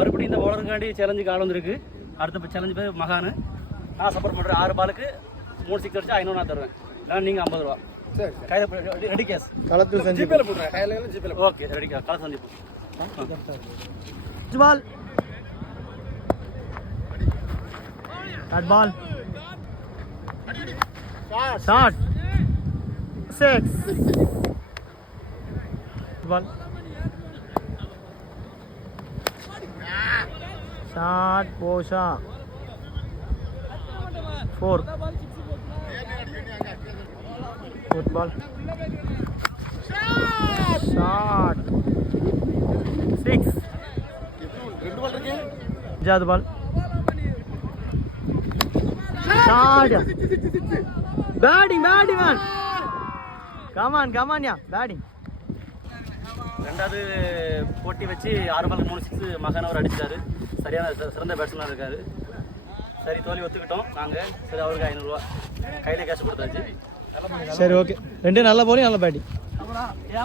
மறுபடியும் இந்த பவுலருக்காண்டி சேலஞ்சுக்கு ஆள் வந்திருக்கு. அடுத்த சேலஞ்சு பேர் மகானு. நான் சப்போர்ட் பண்ணுறேன். 6 பாலுக்கு 3 சிக்ஸ் அடிச்சா 500 நான் தருவேன். நான் நீங்கள் 50 ரூபா. சரி கையில் ரெடி கேஸ் களத்தில் செஞ்சு ஜிபேல போடுறேன். கையில் ஜிபேல. ஓகே ரெடி கேஸ் களத்தில் சந்திப்போம். பால் that ball shot 6 ball shot Posha 4 football shot 6 jad ball shot batting man come on yeah batting ரெண்டாவது போட்டி வச்சு 6 பாலுக்கு 3 சிக்ஸ் மகான் அவர் அடிச்சாரு. சரியான சிறந்த பேட்ஸ்மேனாக இருக்காரு. சரி தோல்வி ஒத்துக்கிட்டோம் நாங்கள். சரி அவருக்கு 500 ரூபா கையில் கேஷ் கொடுத்தாச்சு. சரி ஓகே. ரெண்டு நல்ல போலிங் நல்ல பேட்டிங்.